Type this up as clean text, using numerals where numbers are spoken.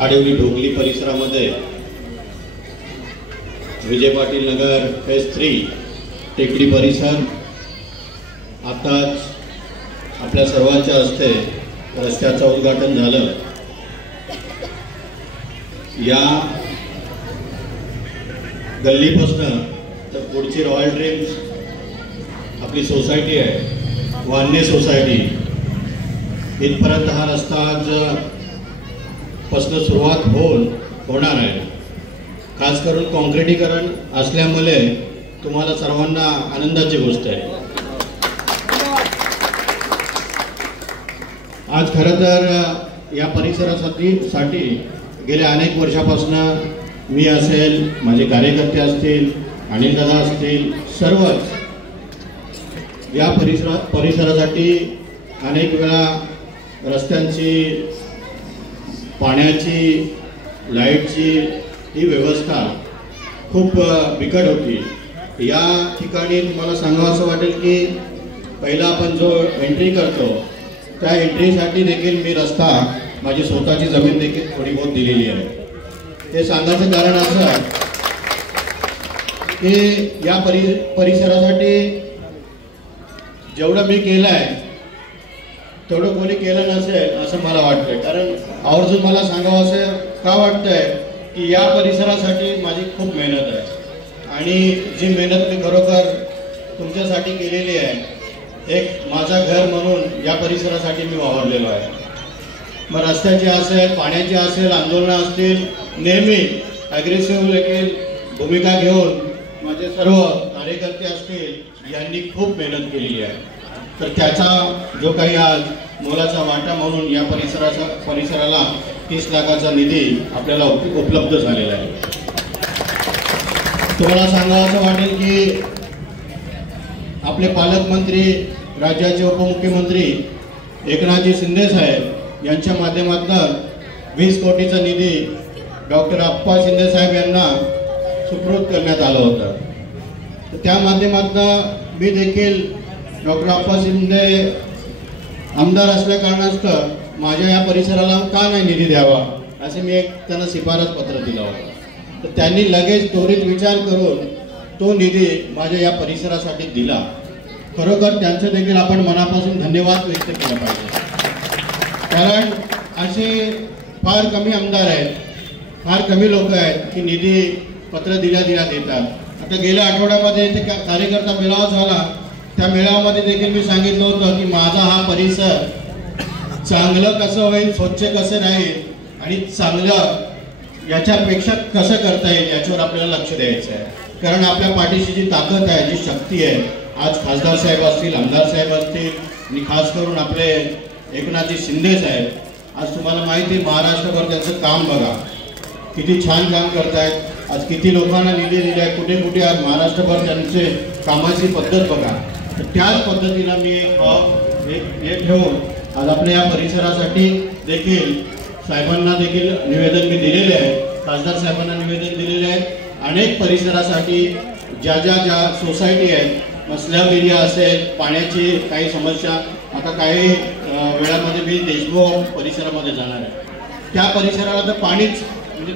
आडिवली ढोकली परिसरामध्ये विजय पाटील नगर फेज 3 टेकडी परिसर आताच आपल्या सर्वांच्या हस्ते रस्त्याचं उद्घाटन झालं। या गल्लीपासून तर पुढची रॉयल ड्रीम्स आपली सोसायटी आहे, वान्य सोसायटी, इथपर्यंत हा रस्ता आज पासून सुरुवात होणार आहे। खास करून कॉन्क्रिटीकरण असल्यामुळे तुम्हाला सर्वांना आनंदाची गोष्ट आहे। आज खरं तर या परिसरासाठी गेल्या अनेक वर्षापासून मी असेल, माझे कार्यकर्ते असतील, अनिल दादा असतील, सर्वच या परिसरासाठी अनेक वेळा रस्त्यांची, पाण्याची, लाईटची ही व्यवस्था खूप बिकट होती। या ठिकाणी तुम्हाला सांगावंसं वाटेल की पहिला आपण जो एंट्री करतो त्या एंट्रीसाठी देखील मी रस्ता, माझी स्वतःची जमीन देखील थोडी बहुत दिलेली आहे। ते सांगायचं कारण असं की या परिसरासाठी जेवढं मी केलं आहे तेवढं कोणी केलं नसेल असं मला वाटतंय। कारण आवर्जून मला सांगावं असं का वाटतंय की या परिसरासाठी माझी खूप मेहनत आहे आणि जी मेहनत मी खरोखर तुमच्यासाठी केलेली आहे, एक माझा घर म्हणून या परिसरासाठी मी वावरलेलो आहे। मग रस्त्याची असेल, पाण्याची असेल, आंदोलनं असतील, नेहमी ॲग्रेसिव्ह देखील भूमिका घेऊन माझे सर्व कार्यकर्ते असतील यांनी खूप मेहनत केलेली आहे। तर त्याचा जो काही आज मोलाचा वाटा म्हणून या परिसराला 30 लाखाचा निधी आपल्याला उपलब्ध झालेला आहे। तुम्हाला सांगावंसं वाटेल की आपले पालकमंत्री, राज्याचे उपमुख्यमंत्री एकनाथजी शिंदे साहेब यांच्या माध्यमातून 20 कोटीचा निधी डॉक्टर अप्पा शिंदे साहेब यांना सुपूर्द करण्यात आलं होतं। तर त्या माध्यमातून मी देखील डॉक्टर अप्पा शिंदे आमदार असल्या कारणास्तव माझ्या या परिसराला का नाही निधी द्यावा असे मी एक त्यांना शिफारस पत्र दिलं होतं। तर त्यांनी लगेच त्वरित विचार करून तो निधी माझ्या या परिसरासाठी दिला। खरोखर त्यांचं देखील आपण मनापासून धन्यवाद व्यक्त केला पाहिजे। कारण असे फार कमी आमदार आहेत, फार कमी लोक आहेत की निधी पत्र दिल्या देतात। आता गेल्या आठवड्यामध्ये इथे कार्यकर्ता मेळावा झाला, त्या मेळाव्यामध्ये देखील मी सांगितलं होतं की माझा हा परिसर चांगलं कसं होईल, स्वच्छ कसं राहील आणि चांगलं याच्यापेक्षा कसं करता येईल याच्यावर आपल्याला लक्ष द्यायचं आहे। कारण आपल्या पाठीशी जी ताकद आहे, जी शक्ती आहे, आज खासदार साहेब असतील, आमदार साहेब असतील आणि खास करून आपले एकनाथजी शिंदे साहेब, आज तुम्हाला माहिती आहे महाराष्ट्रभर त्यांचं काम बघा, किती छान काम करतायत। आज किती लोकांना निधी दिले आहे, कुठे कुठे आज महाराष्ट्रभर त्यांचे कामाची पद्धत बघा। तर त्याच पद्धतीला मी एक ठेवून आज आपल्या या परिसरासाठी देखील साहेबांना देखील निवेदन मी दिलेले आहे, खासदार साहेबांना निवेदन दिलेले आहे। अनेक परिसरासाठी ज्या सोसायटी आहेत, स्लॅब एरिया असेल, पाण्याची काही समस्या, आता काही वेळामध्ये मी देशमुख परिसरामध्ये जाणार आहे, त्या परिसराला तर पाणीच म्हणजे